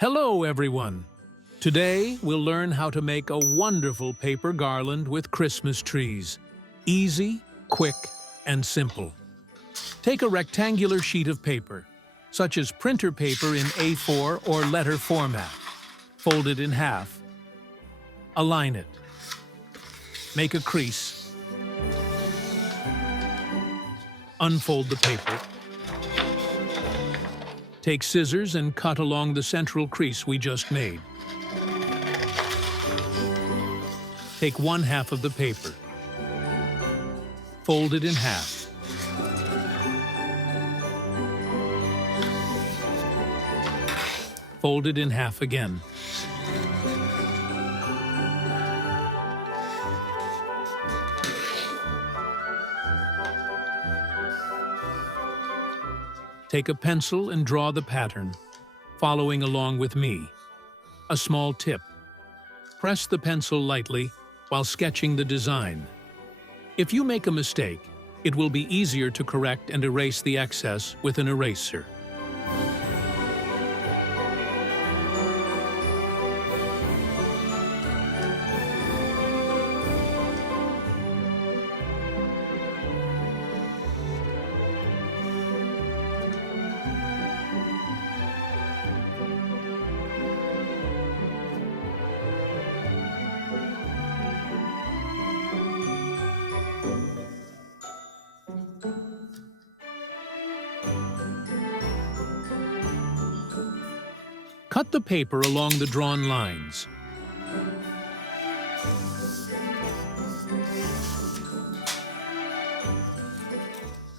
Hello, everyone! Today, we'll learn how to make a wonderful paper garland with Christmas trees. Easy, quick, and simple. Take a rectangular sheet of paper, such as printer paper in A4 or letter format. Fold it in half. Align it. Make a crease. Unfold the paper. Take scissors and cut along the central crease we just made. Take 1/2 of the paper. Fold it in half. Fold it in half again. Take a pencil and draw the pattern, following along with me. A small tip. Press the pencil lightly while sketching the design. If you make a mistake, it will be easier to correct and erase the excess with an eraser. Cut the paper along the drawn lines.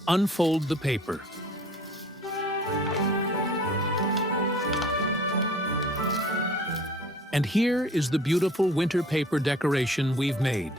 Unfold the paper. And here is the beautiful winter paper decoration we've made.